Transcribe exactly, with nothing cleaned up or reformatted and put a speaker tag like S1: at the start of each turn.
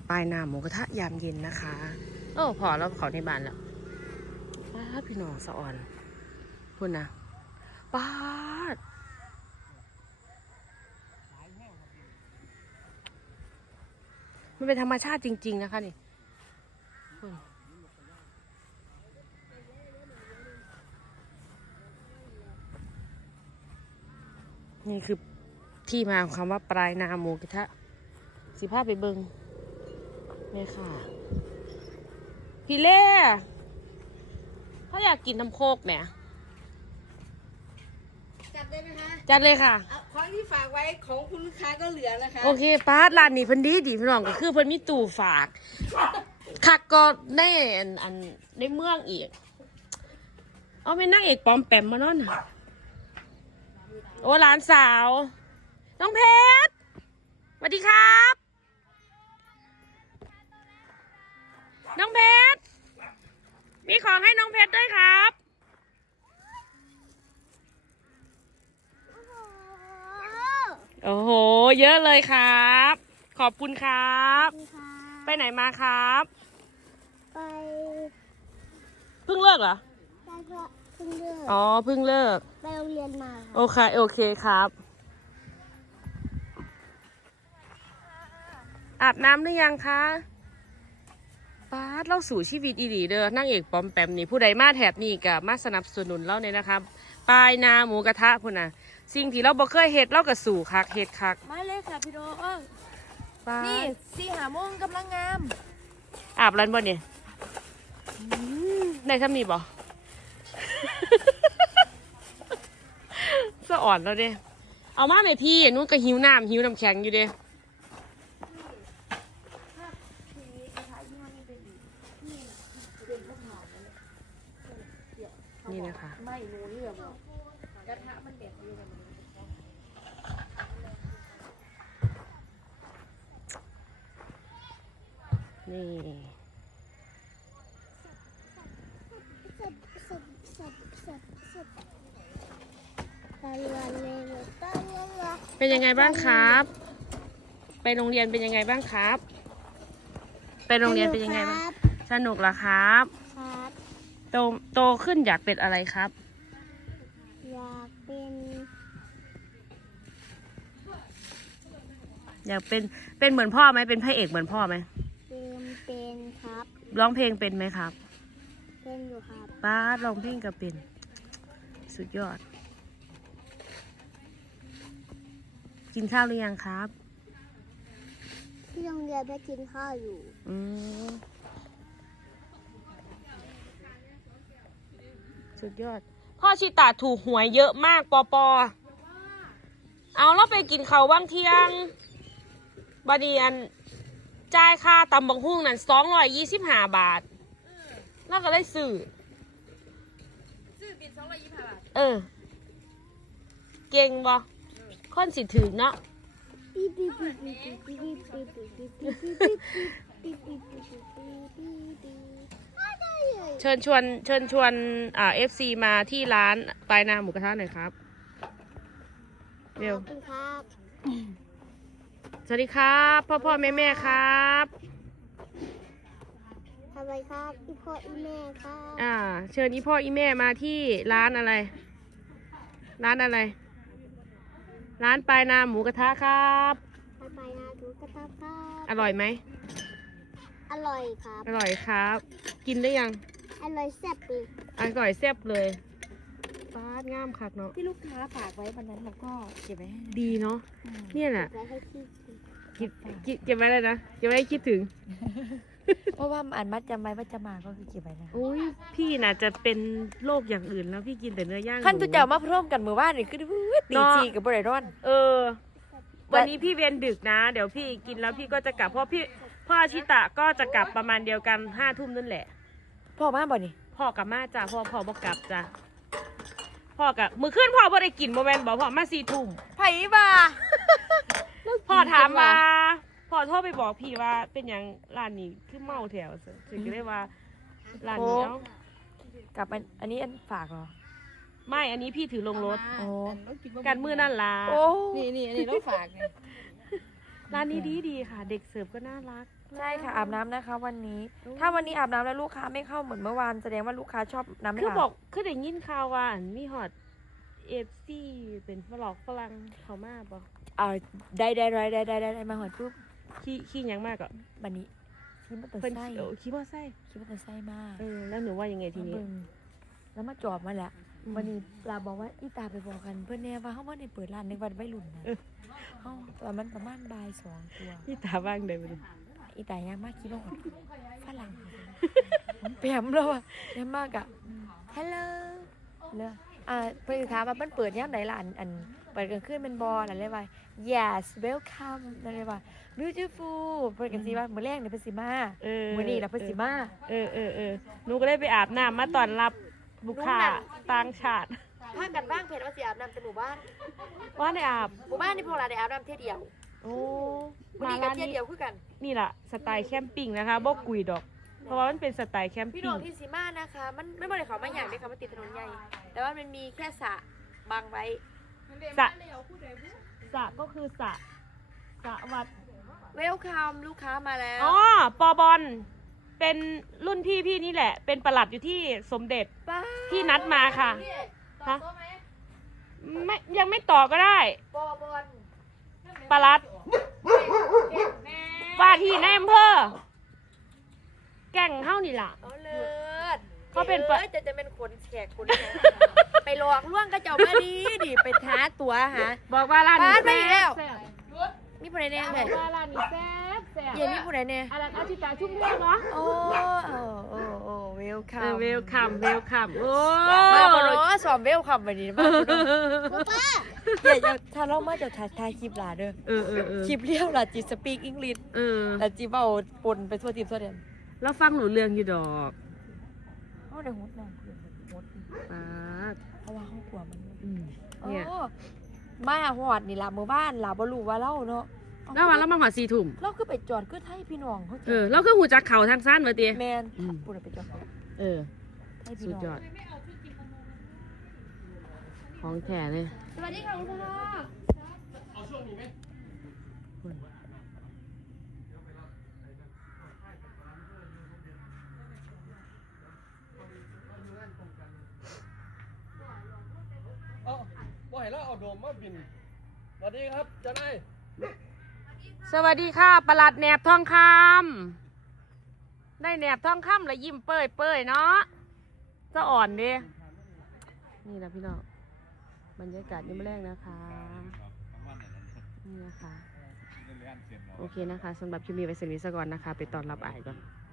S1: ปลายนาหมูกระทะยามเย็นนะคะโอ้พอแล้วเขาในบ้านแล้วป้าพี่น้องสะอ่อนพูดนะป้ามันเป็นธรรมชาติจริงๆนะคะนี่นี่คือที่มาของคำว่าปลายนาหมูกระทะสิพาไปเบิงแม่ค่ะพี่เล่เขาอยากกินน้ำโคกแหม
S2: จัดได้ไหมคะ
S1: จัดเลยค่ะ
S2: ของที่ฝากไว้ของคุณลูกค้าก็เหลือนะคะ
S1: โอเคป้าร้านนี้เพิ่นดีดีพี่น้องก็คือเพิ่นมีตู้ฝากคักก็ได้อันอันในเมืองอีกเอาเป็นนางเอกปอมแปมมานอนโอ้หลานสาวน้องเพชรสวัสดีครับน้องเพชรมีของให้น้องเพชรด้วยครับโอ้โหเยอะเลยครับขอบคุณครับไปไหนมาครับ
S3: ไป
S1: เพิ่งเลิกเหรอ
S3: ไปเพิ่งเลิก
S1: อ๋อเพิ่งเลิก
S3: ไปโรงเรียนมา
S1: โอเคโอเคครับอาบน้ำหรือยังคะป้าดเล่าสู่ชีวิตอีหลีเด้อนั่งเอกปอมแปมนี่ผู้ใดมาแถบนี่กับมาสนับสนุนเล่าเนี่ยนะครับปลายนาหมูกระทะพุ่นน่ะสิ่งที่เราบ่เคยเฮ็ดเราก็สู่คักเฮ็ดคัก
S2: มาเลยค่ะพี่โดเออนี่สี่หาโมงกำลังงาม
S1: อาบแล้วบ่เนี่ยได้ทำนี่บ่สะอ่อนแล้วเด้เอามาแม่พี่นู้นก็หิวน้ำหิวน้ำแข็งอยู่เด้นี่นะคะ
S2: ไม่หนูเลือกกระทะมันเด็ดดีเลย
S1: นี่เป็นยังไงบ้างครับ ไปโรงเรียนเป็นยังไงบ้างครับไปโรงเรียนเป็นยังไงบ้างสนุกเหรอครับ
S3: ครับ
S1: โตโตขึ้นอยากเป็นอะไรครับ
S3: อยากเป็น
S1: อยากเป็นเป็นเหมือนพ่อไหมเป็นพระเอกเหมือนพ่อไหม
S3: เป็นเป็นครับ
S1: ร้องเพลงเป็นไหมครับ
S3: เป็นอยู่ครับ
S1: ป้าร้องเพลงก็เป็นสุดยอดกินข้าวหรือยังครับ
S3: ที่โรงเรียนไปกินข้าวอยู่
S1: อืมสุดยอดพ่อชิตาถูกหวยเยอะมากปอปอเอาเราไปกินข้าวว่างเที่ยงบาเดียนจ่ายค่าตำบังหุ่งนั่นสองร้อยยี่สิบห้าบาทแล้วก็ได้ซื้อ
S2: ซื้อบินสองร้อยยี่สิบห้าบาท
S1: เออเก่งบ่คนสิถึงเนาะเชิญชวนเชิญชวนอ่าเอฟซีมาที่ร้านปลายนาหมูกระทะหน่อยครับเร็วสวัสดีครับพ่อพ่อแม่แม่ครับ
S3: ทำไมครับอีพ่ออีแม่ครับ
S1: อ่าเชิญอีพ่ออีแม่มาที่ร้านอะไรร้านอะไรร้านปลายนาหมูกระทะครับ
S3: ปลายนาหมูกระทะครับ
S1: อร่อยไหม
S3: อร่อยครับ
S1: อร่อยครับกินได้ยัง
S3: อร่อยแซ่บเลย
S1: อร่อยแซ่บเลยป้างามคักเนาะ
S2: ที่ลูกค้าฝากไว้วันนั้นเราก็เก็บไว้
S1: ดีเนาะเนี่ยแหละ
S3: คิด
S1: เก็บไว้เลยนะเก็บไว้คิดถึง
S2: เพราะว่าอ่านมัดจำไว้ว่าจะมาก็คือเก็บไว้นะ
S1: อุ้ยพี่น่ะจะเป็นโรคอย่างอื่นแล้วพี่กินแต่เนื้อย่าง
S2: ขั้นตุเจ้ามาพร้อมกันเมื่อวานนี่คือตีจีกับบริรอน
S1: เออวันนี้พี่เวียนดึกนะเดี๋ยวพี่กินแล้วพี่ก็จะกลับเพราะพี่พ่อชิตะก็จะกลับประมาณเดียวกันห้าทุ่มนั่นแหละ
S2: พ่อมาบ่นี่
S1: พ่อกับแม่จ้ะพ่อพ่อบอกกลับจ้ะพ่อกับมือขึ้นพ่อบ่ได้กินโมเมนต์บอกพ่อมาสี่ทุ่ม
S2: ไผ่บ่า
S1: พ่อถามว่าพ่อโทรไปบอกพี่ว่าเป็นอย่างร้านนี้คือเมาแถวถึงจะได้ว่าร้านนี้เนาะ
S2: กับอันนี้อันฝากเหรอ
S1: ไม่อันนี้พี่ถือลงรถโอ้การมือนั่นล่ะ
S2: โอ้นี่นี่อันนี้ต้องฝากไง
S1: ร้านนี้ดีดีค่ะเด็กเสิร์ฟก็น่ารัก
S2: ใช่ค่ะอาบน้ำนะคะ วันนี้ ถ้าวันนี้อาบน้ำแล้วลูกค้าไม่เข้าเหมือนเมื่อวานแสดงว่าลูกค้าชอบน้ำไม่
S1: คือ
S2: อา
S1: บอกคือได้ยินข่าวว่าอันมีฮอดเอฟซีเป็นฝรั่งฝรั่งเขามาบ่
S2: อ่าได้ได้ได้ได้ได้ได้มาหอดปุ๊บ
S1: ขี้ขี้หยังมากอ่ะ
S2: วันนี้ขี่มอเตอร์
S1: เพิ่น
S2: ไซค์
S1: เออขี้มอไซค์
S2: ขี่มอเตอร์ไซค์มา
S1: เออแล้วหนูว่ายังไงทีนี้
S2: มาเบิ่งแล้วมาจอดมาแหละ
S1: อืม
S2: วันนี้ปลาบอกว่าอีตาไปบอกกันเพื่อนแน่ว่าเขาว่าในเปิดร้านในวันวัยรุ่นนะ
S1: เออ
S2: เขาตอนมันประมาณบ่ายสองตัว
S1: พี่ตาบ้างได้บ่ดิ
S2: อีตายางมากคิดว่าฝรั่งมันแปมแล้วอะยามากอะฮัลโหลเลยอ่าเพื่อนถามว่ามันเปิดยามไหนล่ะอันอันเปิดกลางคืนเป็นบอลอะไรว่า yes welcome อะไรว่า beautiful เปิดกันสิว่ามื้อแรกเนี่ยเพิ่นสิมา
S1: เออ
S2: มื้อนี้ล่ะเพิ่นสิมา
S1: เออเออเออหนูก็ได้ไปอาบน้ำมาต้อนรับลูกค้า
S2: หนูน่ะ
S1: ต่างชาติ
S2: พากันบ้างเพจว่าสิอาบน้ำแต่หมู่บ้าน
S1: ว่าได้อาบ
S2: หมู่บ้านนี่พวกเราได้อาบน้ำเที่ยวเดียว
S1: โอ้
S2: มื้อ
S1: มา
S2: นี้ก็
S1: ร้าน
S2: เที่ยว
S1: นี้
S2: เดียวคือกัน
S1: นี่ล่ะสไตล์แคมปิ้งนะคะบ่กุยดอก เพราะว่ามันเป็นสไตล์แคม
S2: พี่
S1: ปิ้
S2: น้อง งที่สิมานะคะ มันไม่บ่ได้เขามาอย่างเดียวค่ะมันติดถนนใหญ่ แต่ว่ามันมีแค่สระบังไว้
S1: สระสระก็คือสระสระวัด
S2: เวลคัมลูกค้ามาแล้ว
S1: อ๋อปอบอลเป็นรุ่นพี่พี่นี่แหละ เป็นประหลัดอยู่ที่สมเด็จ
S2: ป้า
S1: พี่นัดมาค่ะฮะไม่ยังไม่ต่อก็ได้
S2: บอบอล
S1: ประหลัดว่าที่ในอำเภอแก่งเฮ้านี่ล่ะ
S2: เอาเลิศ
S1: เขาเป็นปะ
S2: อ้ยจะจะเป็นขนแขกขนแขกไปหลอกล่วงกระเจ้ามาดีดิไปท้าตัวหา
S1: บอกว่าร้านนี้
S2: ร้านไป
S1: แซ่
S2: แล้ว
S1: บแซ่บ
S2: มีผู้ใดแน่
S1: บ
S2: เล
S1: อย กว่าร้านนี้แซ่บแซ่บ
S2: เย็นมีผู้ใดแน่
S1: อะไรอาชิตาชุ่มเรื่องเนาะ
S2: โอ้โอ้โอ้โอ้เวลคั
S1: เอ
S2: ม
S1: อเวลคัมเวลคัมโอ้
S2: มาบอลสอบเวลคัมไปนี่มาบอล
S3: ป้า
S2: อย่าอย่าถ้าเรามาจะถ่ายถ่ายคลิปหลาเด้อ
S1: เออเออเออ
S2: คลิปเรียวหลาจีสปีกอังกฤษ
S1: เออ
S2: หลาจีเบาปนไปทั่วทีมทั่วเดือน
S1: แล้วฟังหนูเรื่องอยู่ดอก
S2: เขาได้ฮดน้ำเพื่อนฮด
S1: ป๊าด
S2: เพราะว่าเขากลัวมัน
S1: อืม
S2: โอ้
S1: เนี่ย
S2: มาหอดนี่ล่ะหมู่บ้านล่ะบ่รู้ว่าเล่าเนาะ
S1: แล้ววันแล้วมาหอดสี่ถุ่ม
S2: เราคือไปจอดคือไทยพี่น้องเขา
S1: เออแล้วก็หูจักเขาทางสั้นมาตี
S2: แมน
S1: อืม
S2: พูดไปจอดเขา
S1: เออ
S2: ไทยพี่
S1: สุด
S2: น้อง
S1: ยอด ของแท้เลย
S2: สวัสดีค่ะคุณพ่อ
S4: เอาบ่ให้แล้วเอาโดมมาบินสวัสดีครับเจ้านาย
S1: สวัสดีค่ะประหลัดแหนบทองคำได้แหนบทองคำแล้วยิ้มเป้ยเป้ยเนาะจะอ่อนดินี่นะพี่น้องบรรยากาศยิ้มแรกนะคะนี่นะคะโอเคนะคะสำหรับคลิปนี้ไว้เสร็จนี้ซะก่อนนะคะ ไปตอนรับอายก่อน